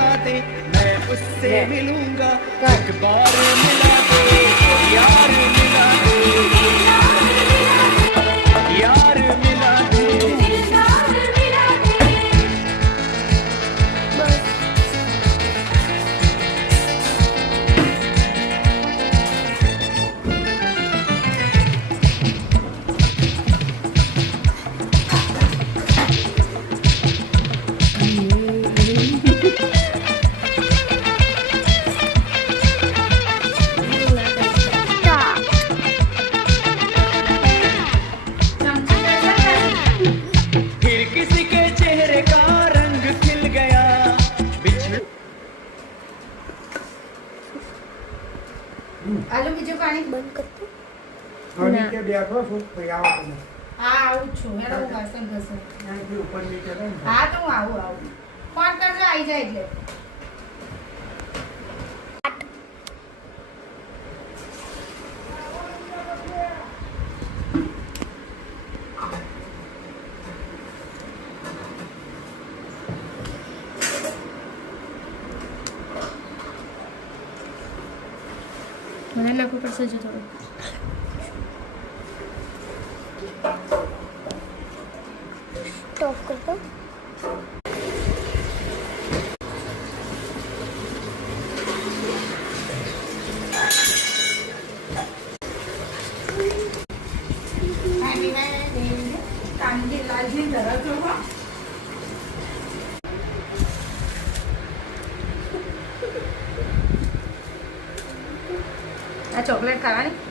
बता दे मैं उससे मिलूंगा एक बार मिला दे यार मिला दे यार मिला दे फिर किसी के चेहरे का रंग खिल गया बिछड़ આલુ બીજું પાણી બંધ કરતો હવે નીચે બેઠો છું પછી આવો તમે હા આવું જ છું હેડો હું વાસણ ઘસું અહીંથી ઉપર નીચે રહે ને. હા તો હું આવું ફોન કરજો આવી જાય એટલે મને નાખવું પડશે જો થોડું સ્ટોપ કરતો કાંજી લાલજી ધરાવજો હો આ ચોકલેટ ખાવાની